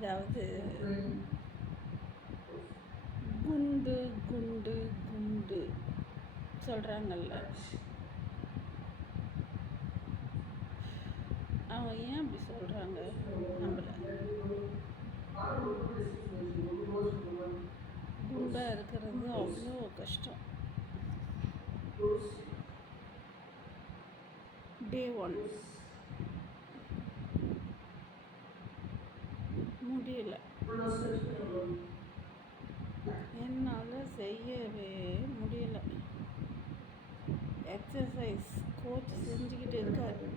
அதாவது குண்டு குண்டு குண்டு சொல்கிறாங்கல்ல, அவங்க ஏன் அப்படி சொல்கிறாங்க? நம்மளை குண்டாக இருக்கிறது அவ்வளோ கஷ்டம். டே 1 முடியல, என்னால் செய்யவே முடியல. எக்ஸசைஸ் கோச் செஞ்சுக்கிட்டு இருக்காரு.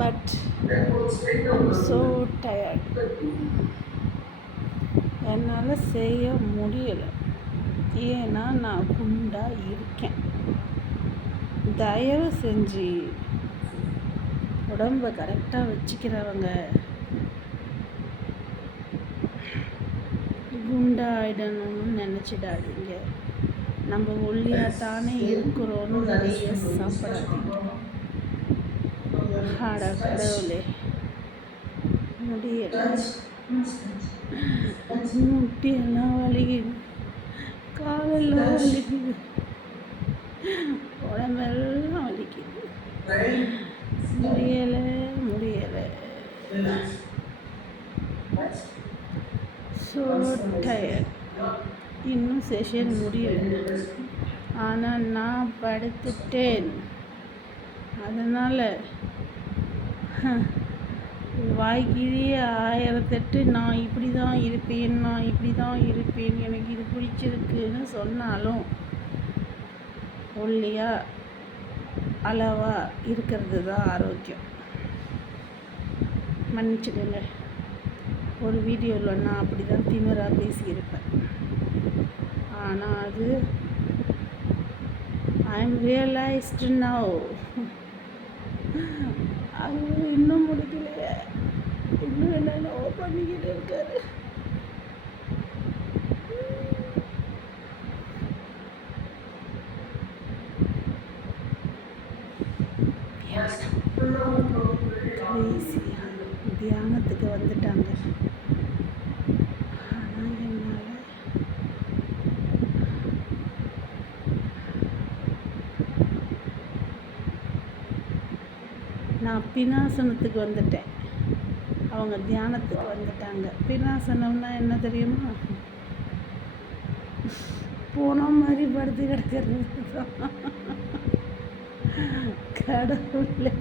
பட் ஸோ டயர்ட், என்னால் செய்ய முடியலை. ஏன்னா நான் குண்டாக இருக்கேன். தயவு செஞ்சு உடம்பை கரெக்டாக வச்சுக்கிறவங்க குண்டாயிடணும்னு நினச்சிடாதீங்க. நம்ம ஒல்லியாக தானே இருக்கிறோன்னு நிறைய சாப்பிடாதீங்க. ஆட கடவுளே, முடியல, முட்டியெல்லாம் வலிக்குது, காலெல்லாம் வலிக்குது, உடம்பெல்லாம் வலிக்குது. முடியலை ஸோ டயர்ட். இன்னும் செஷன் முடியல, ஆனால் நான் படுத்துட்டேன். அதனால் வாய்க்கிழிய 1008 நான் இப்படி தான் இருப்பேன், எனக்கு இது பிடிச்சிருக்குன்னு சொன்னாலும் ஒல்லியாக அளவாக இருக்கிறது தான் ஆரோக்கியம். மன்னிச்சுடுங்க, ஒரு வீடியோவில் நான் அப்படி தான் திமிராக பேசியிருப்பேன். ஆனால் அது ஐ எம் ரியலைஸ்டு நவ். அது இன்னும் முடிக்கலையே, இன்னும் என்னென்னவோ பண்ணிக்கிட்டு இருக்காரு. கடைசியாக தியானத்துக்கு வந்துட்டாங்க. ஆனால் என்னால் நான் பினாசனத்துக்கு வந்துட்டேன், அவங்க தியானத்துக்கு வந்துட்டாங்க. பினாசனம்னா என்ன தெரியுமா? போன மாதிரி படுத்து கிடக்கிறது. கடவுளே,